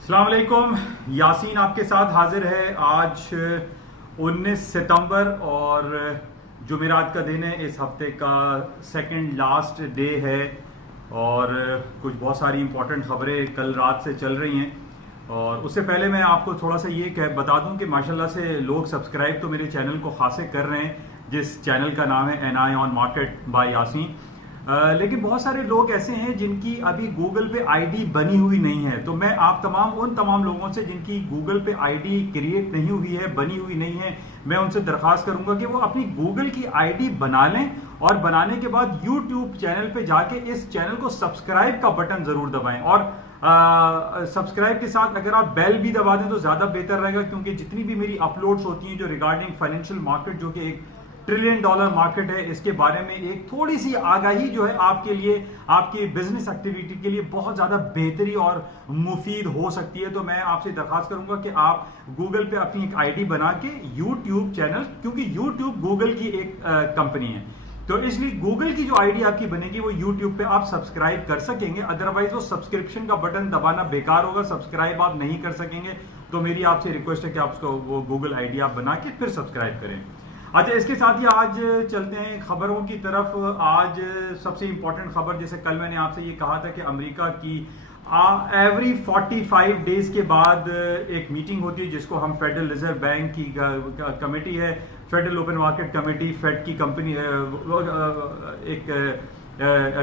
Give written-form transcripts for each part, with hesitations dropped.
अस्सलाम वालेकुम। यासीन आपके साथ हाजिर है। आज 19 सितंबर और जुमेरात का दिन है। इस हफ्ते का सेकंड लास्ट डे है और कुछ बहुत सारी इंपॉर्टेंट खबरें कल रात से चल रही हैं। और उससे पहले मैं आपको थोड़ा सा ये बता दूं कि माशाल्लाह से लोग सब्सक्राइब तो मेरे चैनल को खासे कर रहे हैं, जिस चैनल का नाम है NI on market by Yaseen. लेकिन बहुत सारे लोग ऐसे हैं जिनकी अभी गूगल पे आईडी बनी हुई नहीं है। तो मैं आप उन तमाम लोगों से जिनकी गूगल पे आईडी क्रिएट नहीं हुई है, बनी हुई नहीं है, मैं उनसे दरखास्त करूंगा कि वो अपनी गूगल की आईडी बना लें और बनाने के बाद यूट्यूब चैनल पे जाके इस चैनल को सब्सक्राइब का बटन जरूर दबाएं। और सब्सक्राइब के साथ अगर आप बेल भी दबा दें तो ज्यादा बेहतर रहेगा, क्योंकि जितनी भी मेरी अपलोड्स होती हैं जो रिगार्डिंग फाइनेंशियल मार्केट, जो कि एक $1 ट्रिलियन मार्केट है, इसके बारे में एक थोड़ी सी आगाही जो है आपके लिए, आपकी बिजनेस एक्टिविटी के लिए बहुत ज्यादा बेहतरी और मुफीद हो सकती है। तो मैं आपसे दरखास्त करूंगा कि आप गूगल पे अपनी एक आईडी बना के यूट्यूब चैनल, क्योंकि यूट्यूब गूगल की एक कंपनी है, तो इसलिए गूगल की जो आईडी आपकी बनेगी वो यूट्यूब पे आप सब्सक्राइब कर सकेंगे। अदरवाइज वो सब्सक्रिप्शन का बटन दबाना बेकार होगा, सब्सक्राइब आप नहीं कर सकेंगे। तो मेरी आपसे रिक्वेस्ट है कि आप उसको वो गूगल आईडी आप बना के फिर सब्सक्राइब करें। अच्छा, इसके साथ ही आज चलते हैं खबरों की तरफ। आज सबसे इंपॉर्टेंट खबर, जैसे कल मैंने आपसे ये कहा था कि अमेरिका की एवरी 45 डेज के बाद एक मीटिंग होती है जिसको हम फेडरल रिजर्व बैंक की कमेटी है, Federal Open Market Committee, Fed की कंपनी एक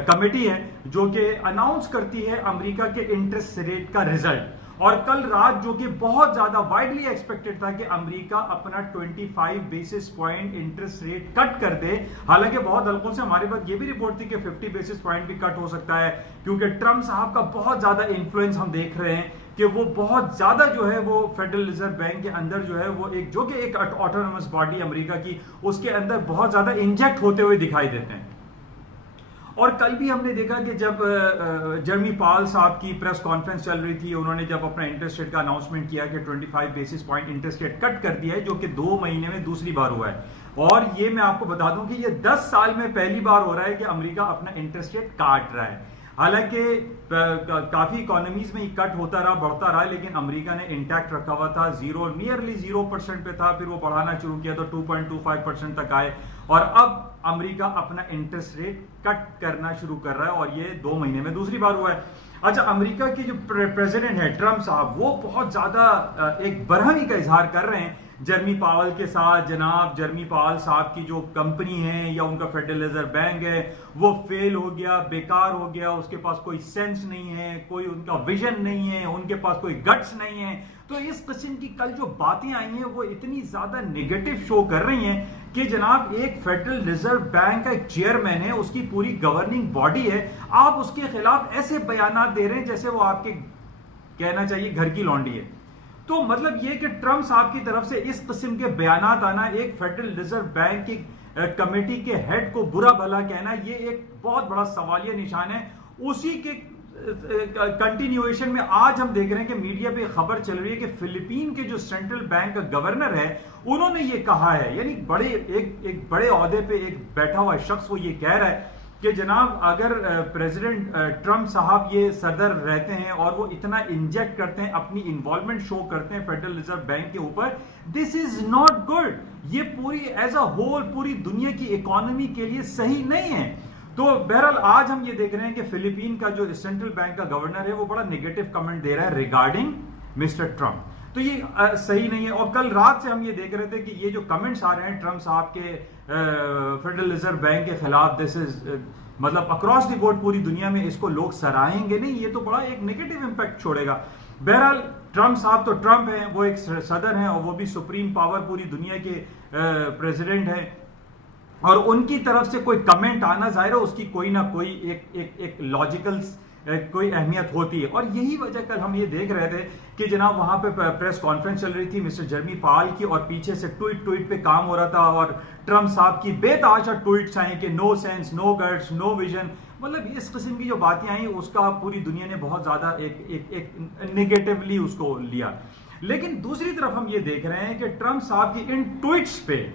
कमेटी है जो कि अनाउंस करती है अमेरिका के इंटरेस्ट रेट का रिजल्ट। और कल रात जो कि बहुत ज्यादा वाइडली एक्सपेक्टेड था कि अमेरिका अपना 25 basis point interest rate cut कर दे। हालांकि बहुत हल्कों से हमारे पास ये भी रिपोर्ट थी कि 50 बेसिस पॉइंट भी कट हो सकता है, क्योंकि ट्रंप साहब का बहुत ज्यादा इन्फ्लुएंस हम देख रहे हैं कि वो बहुत ज्यादा जो है वो फेडरल रिजर्व बैंक के अंदर जो है वो एक, जो कि एक ऑटोनोमस बॉडी अमेरिका की, उसके अंदर बहुत ज्यादा इंजेक्ट होते हुए दिखाई देते हैं। और कल भी हमने देखा कि जब जर्मी पाल साहब की प्रेस कॉन्फ्रेंस चल रही थी, उन्होंने जब अपना इंटरेस्ट रेट का अनाउंसमेंट किया कि 25 basis point interest rate cut कर दिया है, जो कि 2 महीने में दूसरी बार हुआ है। और ये मैं आपको बता दूं कि ये 10 साल में पहली बार हो रहा है कि अमेरिका अपना इंटरेस्ट रेट काट रहा है। हालांकि काफी इकोनॉमीज में कट होता रहा, बढ़ता रहा, लेकिन अमेरिका ने इंटैक्ट रखा हुआ था। नियरली 0% पे था, फिर वो बढ़ाना शुरू किया तो 2.25% तक आए, और अब अमेरिका अपना इंटरेस्ट रेट कट करना शुरू कर रहा है, और ये 2 महीने में दूसरी बार हुआ है। अच्छा, अमेरिका के जो प्रेसिडेंट है ट्रंप साहब, वो बहुत ज्यादा एक बरहमी का इजहार कर रहे हैं जर्मी पावल के साथ। जनाब जर्मी पावल साहब की जो कंपनी है या उनका फेडरल रिजर्व बैंक है वो फेल हो गया, बेकार हो गया, उसके पास कोई सेंस नहीं है, कोई उनका विजन नहीं है, उनके पास कोई गट्स नहीं है। तो इस किस्म की कल जो बातें आई हैं वो इतनी ज्यादा नेगेटिव शो कर रही हैं कि जनाब एक फेडरल रिजर्व बैंक का एक चेयरमैन है, उसकी पूरी गवर्निंग बॉडी है, आप उसके खिलाफ ऐसे बयानात दे रहे हैं जैसे वो आपके, कहना चाहिए, घर की लौंडी है। तो मतलब ये कि ट्रंप साहब की तरफ से इस किस्म के बयानात आना, एक फेडरल रिजर्व बैंक की कमेटी के हेड को बुरा भला कहना, ये एक बहुत बड़ा सवालिया निशान है। उसी के कंटिन्यूएशन में आज हम देख रहे हैं कि मीडिया पे खबर चल रही है कि फिलीपीन के जो सेंट्रल बैंक का गवर्नर है, उन्होंने ये कहा है, यानी एक बड़े ओहदे पे एक बैठा हुआ शख्स वो ये कह रहा है कि जनाब अगर प्रेसिडेंट ट्रंप साहब ये सदर रहते हैं और वो इतना इंजेक्ट करते हैं, अपनी इन्वॉल्वमेंट शो करते हैं फेडरल रिजर्व बैंक के ऊपर, दिस इज नॉट गुड। ये पूरी एज अ होल पूरी दुनिया की इकोनॉमी के लिए सही नहीं है। तो बहरहाल आज हम ये देख रहे हैं कि फिलीपीन का जो सेंट्रल बैंक का गवर्नर है वो बड़ा नेगेटिव कमेंट दे रहा है रिगार्डिंग मिस्टर ट्रंप। तो ये सही नहीं है। और कल रात से हम ये देख रहे थे कि ये जो कमेंट्स आ रहे हैं ट्रंप साहब के फेडरल रिजर्व बैंक के खिलाफ, दिस इज मतलब अक्रॉस द बोर्ड पूरी दुनिया में इसको लोग सराहेंगे नहीं, ये तो बड़ा एक नेगेटिव इंपैक्ट छोड़ेगा। बहरहाल ट्रंप साहब तो ट्रंप हैं, वो एक सदर हैं और वो भी सुप्रीम पावर पूरी दुनिया के प्रेसिडेंट हैं, और उनकी तरफ से कोई कमेंट आना जाहिर है उसकी कोई ना कोई एक लॉजिकल कोई अहमियत होती है। और यही वजह कल हम ये देख रहे थे कि जनाब वहां पे प्रेस कॉन्फ्रेंस चल रही थी मिस्टर जर्मी पाल की, और पीछे से ट्वीट पे काम हो रहा था, और ट्रंप साहब की बेतहाशा ट्वीट्स आई कि no sense, no guts, no vision. मतलब इस किस्म की जो बातें आई उसका पूरी दुनिया ने बहुत ज्यादा एक नेगेटिवली उसको लिया। लेकिन दूसरी तरफ हम ये देख रहे हैं कि ट्रंप साहब की इन ट्वीट्स पे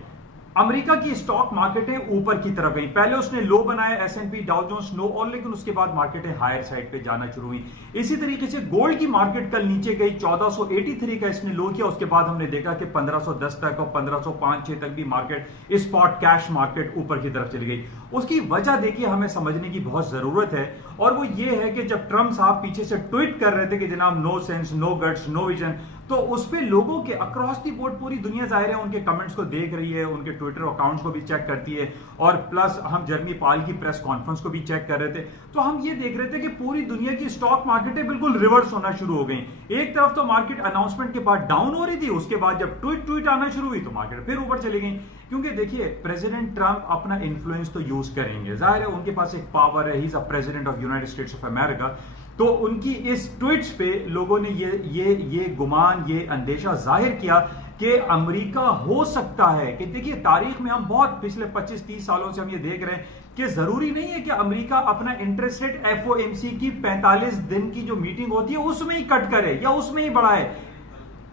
अमेरिका की स्टॉक मार्केटें ऊपर की तरफ गई। पहले उसने लो बनाया S&P डाउ जोन्स लो, और लेकिन उसके बाद मार्केटें हायर साइड पे जाना शुरू हुई। इसी तरीके से गोल्ड की मार्केट कल नीचे गई, 1483 का इसने लो किया, उसके बाद हमने देखा कि 1510 तक और 1505-6 तक भी मार्केट स्पॉट कैश मार्केट ऊपर की तरफ चली गई। उसकी वजह देखिए हमें समझने की बहुत जरूरत है, और वो ये है कि जब ट्रम्प साहब पीछे से ट्वीट कर रहे थे कि जनाब no sense, no guts, no vision, तो उस पे लोगों के अक्रॉस दी बोर्ड पूरी दुनिया जाहिर है उनके कमेंट्स को देख रही है, उनके ट्विटर अकाउंट्स को भी चेक करती है, और प्लस हम जर्मी पाल की प्रेस कॉन्फ्रेंस को भी चेक कर रहे थे। तो हम ये देख रहे थे कि पूरी दुनिया की स्टॉक मार्केटें बिल्कुल रिवर्स होना शुरू हो गई। एक तरफ तो मार्केट अनाउंसमेंट के बाद डाउन हो रही थी, उसके बाद जब ट्वीट आना शुरू हुई तो मार्केट फिर ऊपर चली गई। क्योंकि देखिए प्रेसिडेंट ट्रंप अपना इन्फ्लुएंस तो यूज करेंगे, जाहिर है उनके पास एक पावर है, he is a president of United states of America. तो उनकी इस ट्वीट्स पे लोगों ने ये गुमान, ये अंदेशा जाहिर किया कि अमेरिका हो सकता है कि देखिए तारीख में हम बहुत पिछले 25-30 सालों से हम ये देख रहे हैं कि जरूरी नहीं है कि अमेरिका अपना इंटरेस्ट रेट FOMC की 45 दिन की जो मीटिंग होती है उसमें ही कट करे या उसमें ही बढ़ाए।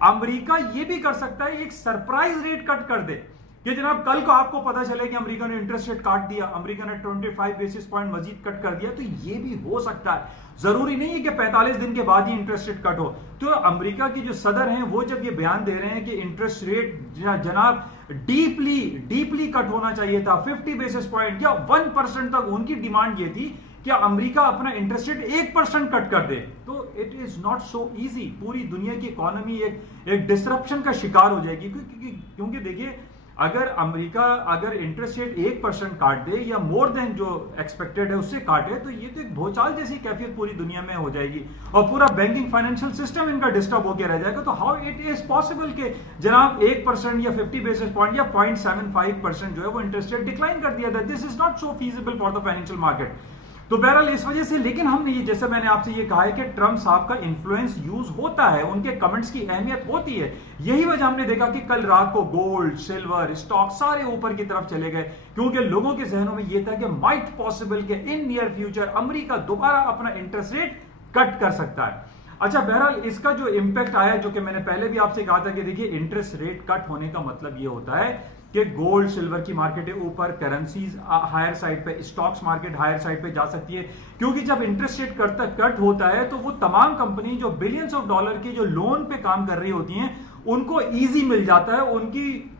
अमेरिका ये भी कर सकता है एक सरप्राइज रेट कट कर दे कि जनाब कल को आपको पता चले कि अमेरिका ने इंटरेस्ट रेट काट दिया, अमेरिका ने 25 बेसिस पॉइंट मजीद कट कर दिया, तो ये भी हो सकता है। जरूरी नहीं है कि 45 दिन के बाद ही इंटरेस्ट रेट कट हो। तो अमेरिका की जो सदर हैं वो जब ये बयान दे रहे हैं कि इंटरेस्ट रेट जनाब डीपली कट होना चाहिए था, 50 बेसिस पॉइंट या 1% तक उनकी डिमांड ये थी कि अमेरिका अपना इंटरेस्ट रेट 1% कट कर दे, तो it is not so easy. पूरी दुनिया की इकोनॉमी एक डिसरप्शन का शिकार हो जाएगी, क्योंकि देखिए अगर इंटरेस्ट रेट 1% काट दे या मोर देन जो एक्सपेक्टेड है उससे काटे, तो ये तो एक भूचाल जैसी कैफियत पूरी दुनिया में हो जाएगी और पूरा बैंकिंग फाइनेंशियल सिस्टम इनका डिस्टर्ब होकर रह जाएगा। तो हाउ इट इज पॉसिबल कि जनाब 1% या 50 बेसिस पॉइंट या 0.75% जो है वो इंटरेस्ट रेट डिक्लाइन कर दिया था। This is not so feasible for the financial market. तो बहरहाल इस वजह से, लेकिन हमने ये, जैसे मैंने आपसे ये कहा है कि ट्रंप साहब का इन्फ्लुएंस यूज होता है, उनके कमेंट्स की अहमियत होती है। यही वजह हमने देखा कि कल रात को गोल्ड, सिल्वर, स्टॉक सारे ऊपर की तरफ चले गए, क्योंकि लोगों के जहनों में यह था कि माइट पॉसिबल के इन नियर फ्यूचर अमेरिका दोबारा अपना इंटरेस्ट रेट कट कर सकता है। अच्छा, बहरहाल इसका जो इंपैक्ट आया, जो कि मैंने पहले भी आपसे कहा था कि देखिए इंटरेस्ट रेट कट होने का मतलब ये होता है कि गोल्ड सिल्वर की मार्केटें ऊपर, करेंसीज हायर साइड पे, स्टॉक्स मार्केट हायर साइड पे जा सकती है, क्योंकि जब इंटरेस्ट रेट कट होता है तो वो तमाम कंपनी जो बिलियंस ऑफ डॉलर की जो लोन पे काम कर रही होती हैं उनको इजी मिल जाता है, उनकी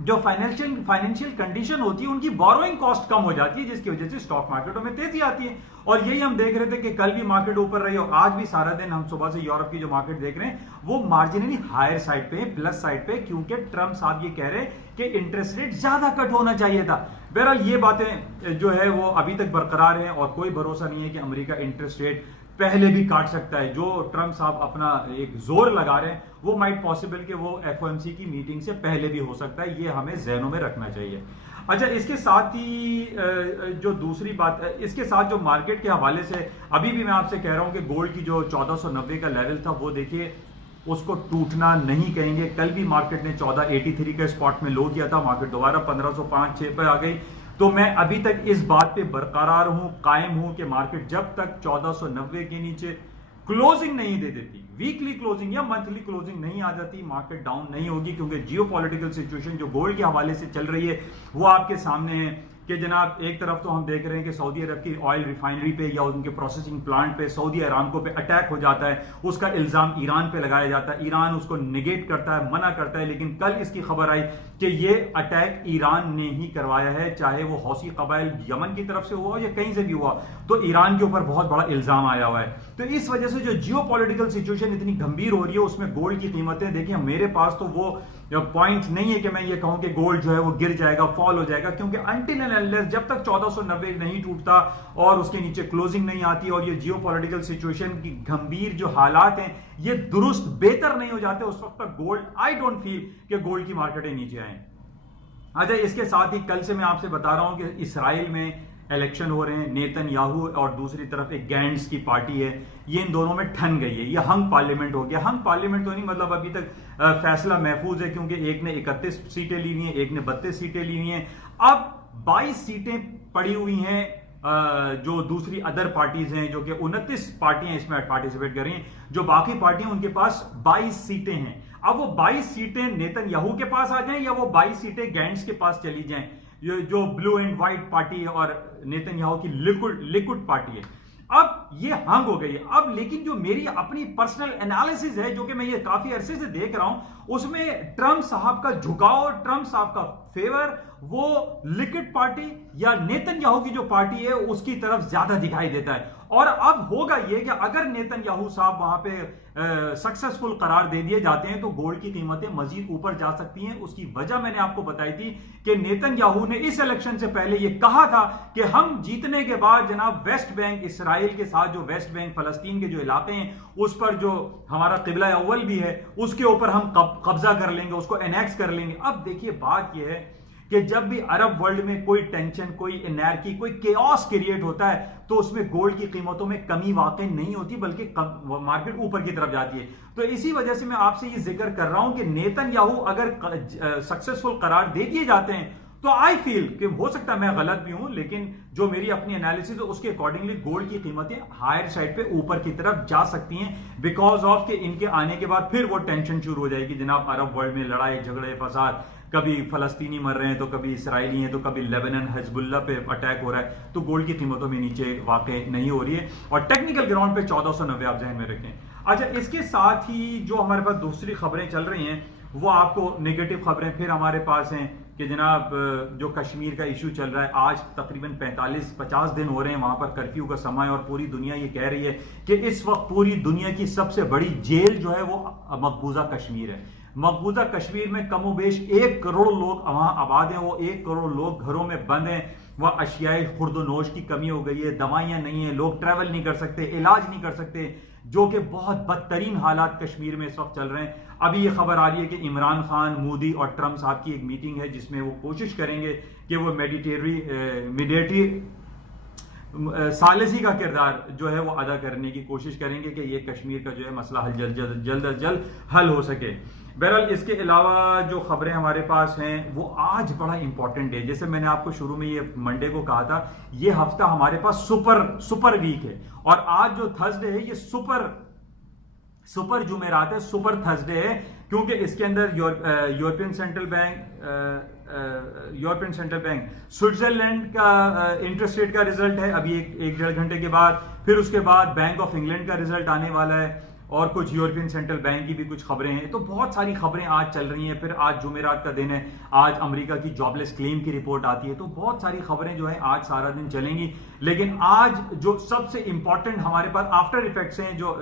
जो फाइनेंशियल कंडीशन होती है, उनकी बोरोइंग कॉस्ट कम हो जाती है, जिसकी वजह से स्टॉक मार्केटों में तेजी आती है। और यही हम देख रहे थे कि कल भी मार्केट ऊपर रही और आज भी सारा दिन हम सुबह से यूरोप की जो मार्केट देख रहे हैं वो मार्जिनली हायर साइड पे, प्लस साइड पे, क्योंकि ट्रंप साहब ये कह रहे हैं कि इंटरेस्ट रेट ज्यादा कट होना चाहिए था। बहरहाल ये बातें जो है वो अभी तक बरकरार हैं और कोई भरोसा नहीं है कि अमेरिका इंटरेस्ट रेट पहले भी काट सकता है। जो ट्रंप साहब अपना एक जोर लगा रहे हैं वो माइट पॉसिबल कि वो FOMC की मीटिंग से पहले भी हो सकता है, ये हमें जहनों में रखना चाहिए। अच्छा, इसके साथ ही जो दूसरी बात, इसके साथ जो मार्केट के हवाले से अभी भी मैं आपसे कह रहा हूं कि गोल्ड की जो 1490 का लेवल था वो देखिए उसको टूटना नहीं कहेंगे। कल भी मार्केट ने 1483 का स्पॉट में लो किया था, मार्केट दोबारा 1505-6 पर आ गई। तो मैं अभी तक इस बात पे बरकरार हूं, कायम हूं कि मार्केट जब तक 1490 के नीचे क्लोजिंग नहीं दे देती, वीकली क्लोजिंग या मंथली क्लोजिंग नहीं आ जाती, मार्केट डाउन नहीं होगी। क्योंकि जियोपॉलिटिकल सिचुएशन जो गोल्ड के हवाले से चल रही है वो आपके सामने है कि जनाब एक तरफ तो हम देख रहे हैं कि सऊदी अरब की ऑयल रिफाइनरी पे या उनके प्रोसेसिंग प्लांट पे सऊदी अरामको पे अटैक हो जाता है, उसका इल्जाम ईरान पे लगाया जाता है, ईरान उसको निगेट करता है, मना करता है। लेकिन कल इसकी खबर आई कि ये अटैक ईरान ने ही करवाया है, चाहे वो हौसी कबाइल यमन की तरफ से हुआ या कहीं से भी हुआ, तो ईरान के ऊपर बहुत बड़ा इल्जाम आया हुआ है। तो इस वजह से जो जियोपॉलिटिकल सिचुएशन इतनी गंभीर हो रही है उसमें गोल्ड की कीमतें देखिए, मेरे पास तो वो पॉइंट नहीं है कि मैं ये कहूं कि गोल्ड जो है वो गिर जाएगा, फॉल हो जाएगा, क्योंकि अनटिल एंड अनलेस जब तक 1490 नहीं टूटता और उसके नीचे क्लोजिंग नहीं आती और ये जियोपॉलिटिकल सिचुएशन की गंभीर जो हालात हैं ये दुरुस्त बेहतर नहीं हो जाते, उस वक्त तक गोल्ड, आई डोंट फील कि गोल्ड की मार्केटें नीचे आए। अच्छा, इसके साथ ही कल से मैं आपसे बता रहा हूं कि इस्राइल में इलेक्शन हो रहे हैं, नेतन्याहू और दूसरी तरफ एक गैंट्स की पार्टी है, ये इन दोनों में ठन गई है, ये हंग पार्लियामेंट हो गया। हंग पार्लियामेंट तो नहीं, मतलब अभी तक फैसला महफूज है, क्योंकि एक ने 31 सीटें ली हुई हैं, एक ने 32 सीटें ली हुई हैं। अब 22 सीटें पड़ी हुई हैं जो दूसरी अदर पार्टीज हैं, जो कि 29 पार्टियां इसमें पार्टिसिपेट कर रही हैं, जो बाकी पार्टियां उनके पास 22 सीटें हैं। अब वो 22 सीटें नेतन्याहू के पास आ जाएं या वो 22 सीटें गैंट्स के पास चली जाएं, ये जो ब्लू एंड व्हाइट पार्टी है और नेतन्याहू की लिक्विड पार्टी है। अब ये हंग हो गई है। अब लेकिन जो मेरी अपनी पर्सनल एनालिसिस है, जो कि मैं ये काफी अरसे से देख रहा हूं, उसमें ट्रंप साहब का झुकाव, ट्रंप साहब का फेवर वो लिक्विड पार्टी या नेतन्याहू की जो पार्टी है उसकी तरफ ज्यादा दिखाई देता है। और अब होगा ये कि अगर नेतन्याहू साहब वहां पे सक्सेसफुल करार दे दिए जाते हैं तो गोल्ड की कीमतें मजीद ऊपर जा सकती हैं। उसकी वजह मैंने आपको बताई थी कि नेतन्याहू ने इस इलेक्शन से पहले ये कहा था कि हम जीतने के बाद जनाब वेस्ट बैंक, इसराइल के साथ जो वेस्ट बैंक फलस्तीन के जो इलाके हैं उस पर जो हमारा किबला अव्वल भी है उसके ऊपर हम कब्जा कर लेंगे, उसको एनेक्स कर लेंगे। अब देखिए बात यह है कि जब भी अरब वर्ल्ड में कोई टेंशन, कोई एनर्की, कोई केओस क्रिएट होता है तो उसमें गोल्ड की कीमतों में कमी वाकई नहीं होती बल्कि मार्केट ऊपर की तरफ जाती है। तो इसी वजह से मैं आपसे ये जिक्र कर रहा हूं कि नेतन्याहू अगर सक्सेसफुल करार दे दिए जाते हैं तो आई फील कि हो सकता है मैं गलत भी हूं, लेकिन जो मेरी अपनी एनालिसिस है उसके अकॉर्डिंगली गोल्ड की कीमतें हायर साइड पे ऊपर की तरफ जा सकती हैं बिकॉज ऑफ कि इनके आने के बाद फिर वो टेंशन शुरू हो जाएगी। जनाब अरब वर्ल्ड में लड़ाई झगड़े फसाद, कभी फलस्तीनी मर रहे हैं तो कभी इसराइली हैं तो कभी लेबनान हिजबुल्लाह पे अटैक हो रहा है, तो गोल्ड की कीमतों में नीचे वाकई नहीं हो रही है और टेक्निकल ग्राउंड पे 1490 आप जहन में रखें। अच्छा, इसके साथ ही जो हमारे पास दूसरी खबरें चल रही हैं वो आपको नेगेटिव खबरें फिर हमारे पास हैं कि जनाब जो कश्मीर का इशू चल रहा है, आज तकरीबन 45-50 दिन हो रहे हैं वहां पर कर्फ्यू का समय और पूरी दुनिया ये कह रही है कि इस वक्त पूरी दुनिया की सबसे बड़ी जेल जो है वो मकबूजा कश्मीर है। मकबूजा कश्मीर में कमोबेश 1 करोड़ लोग वहां आबाद हैं, वो 1 करोड़ लोग घरों में बंद हैं, वह अशियाए खुर्दोनोश की कमी हो गई है, दवाइयां नहीं है, लोग ट्रैवल नहीं कर सकते, इलाज नहीं कर सकते, जो कि बहुत बदतरीन हालात कश्मीर में इस वक्त चल रहे हैं। अभी ये खबर आ रही है कि इमरान खान, मोदी और ट्रंप साहब की एक मीटिंग है जिसमें वो कोशिश करेंगे कि वो मीडिएटरी सालिसी का किरदार जो है वो अदा करने की कोशिश करेंगे कि ये कश्मीर का जो है मसला जल्द अज जल्द हल हो सके। बहरहाल इसके अलावा जो खबरें हमारे पास हैं वो आज बड़ा इंपॉर्टेंट है। जैसे मैंने आपको शुरू में ये मंडे को कहा था, ये हफ्ता हमारे पास सुपर वीक है और आज जो थर्सडे है ये सुपर जुमेरात है, सुपर थर्सडे है, क्योंकि इसके अंदर यूरोपियन सेंट्रल बैंक स्विट्जरलैंड का इंटरेस्ट रेट का रिजल्ट है अभी एक डेढ़ घंटे के बाद, फिर उसके बाद बैंक ऑफ इंग्लैंड का रिजल्ट आने वाला है और कुछ यूरोपियन सेंट्रल बैंक की भी कुछ खबरें हैं। तो बहुत सारी खबरें आज चल रही हैं। फिर आज जुमेरात का दिन है, आज अमेरिका की जॉबलेस क्लेम की रिपोर्ट आती है, तो बहुत सारी खबरें जो है आज सारा दिन चलेंगी। लेकिन आज जो सबसे इंपॉर्टेंट हमारे पास आफ्टर इफेक्ट्स हैं जो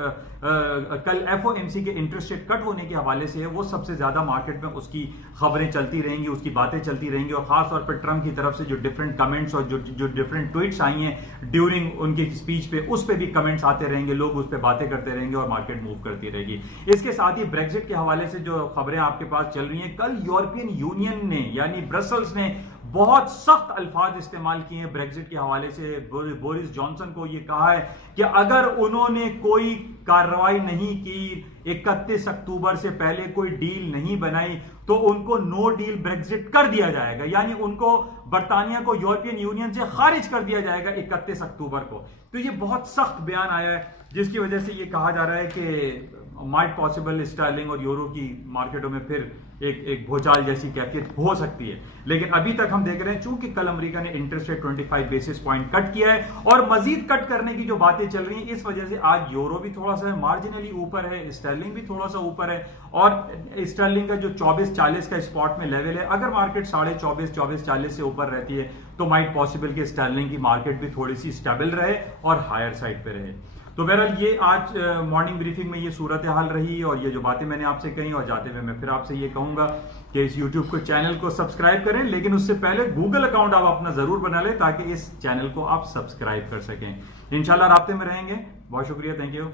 कल एफओएमसी के इंटरेस्ट रेट कट होने के हवाले से है, वो सबसे ज्यादा मार्केट में उसकी खबरें चलती रहेंगी, उसकी बातें चलती रहेंगी और खासतौर पर ट्रंप की तरफ से जो डिफरेंट कमेंट्स और जो डिफरेंट ट्वीट्स आई हैं ड्यूरिंग उनकी स्पीच पे, उस पर भी कमेंट्स आते रहेंगे, लोग उस पर बातें करते रहेंगे और मार्केट मूव करती रहेगी। इसके साथ ही ब्रेक्जिट के हवाले से जो खबरें आपके पास चल रही हैं, कल यूरोपियन यूनियन ने यानी ब्रसल्स ने बहुत सख्त अल्फाज इस्तेमाल किए हैं ब्रेक्जिट के हवाले से। बोरिस जॉनसन को यह कहा है कि अगर उन्होंने कोई कार्रवाई नहीं की, 31 अक्टूबर से पहले कोई डील नहीं बनाई, तो उनको नो डील ब्रेक्जिट कर दिया जाएगा, यानी उनको बर्तानिया को यूरोपियन यूनियन से खारिज कर दिया जाएगा 31 अक्टूबर को। तो ये बहुत सख्त बयान आया है जिसकी वजह से ये कहा जा रहा है कि माइट पॉसिबल स्टर्लिंग और यूरो की मार्केटों में फिर एक भूचाल जैसी कैफियत हो सकती है। लेकिन अभी तक हम देख रहे हैं चूंकि कल अमेरिका ने interest rate 25 basis point cut किया है और मजीद कट करने की जो बातें चल रही हैं, इस वजह से आज यूरो भी थोड़ा सा मार्जिनली ऊपर है, स्टर्लिंग भी थोड़ा सा ऊपर है और स्टर्लिंग का जो 24-40 का स्पॉट में लेवल है, अगर मार्केट 24.5-24.40 से ऊपर रहती है तो माइट पॉसिबल कि स्टर्लिंग की मार्केट भी थोड़ी सी स्टेबल रहे और हायर साइड पे रहे। तो बहरहाल ये आज मॉर्निंग ब्रीफिंग में ये सूरत हाल रही और ये जो बातें मैंने आपसे कही, और जाते हुए मैं फिर आपसे ये कहूंगा कि इस यूट्यूब को चैनल को सब्सक्राइब करें, लेकिन उससे पहले गूगल अकाउंट आप अपना जरूर बना लें ताकि इस चैनल को आप सब्सक्राइब कर सकें। इंशाल्लाह राब्ते में रहेंगे। बहुत शुक्रिया, थैंक यू।